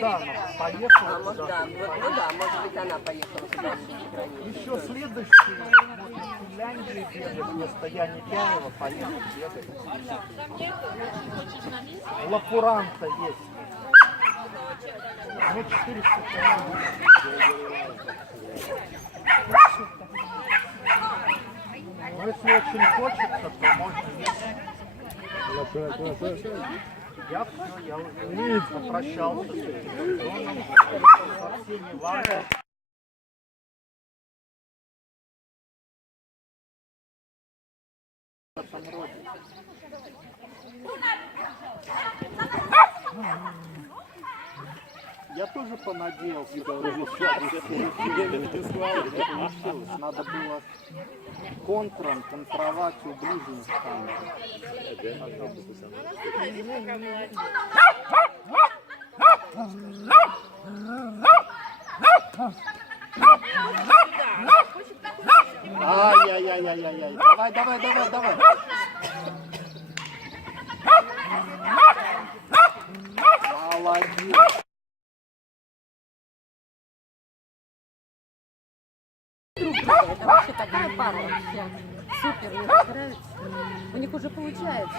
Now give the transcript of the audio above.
куда она поехала? Может, да. Ну да, может быть, она поехала сюда. Еще следующий, может, в Финляндии бегать, вместо Яни Тяева поехал бегать. Лапуранта есть. Ну, 400 километров. Ну, если очень хочется, то можно есть. Я все, я уже попрощался с этим сезоном, со всеми вами. В этом роде. Я тоже понадеялся, что получилось. Надо было контровать у ближних станций. Ай-яй-яй-яй-яй. Давай. Молодец. Это вообще такая пара вообще. Супер, мне нравится. У них уже получается.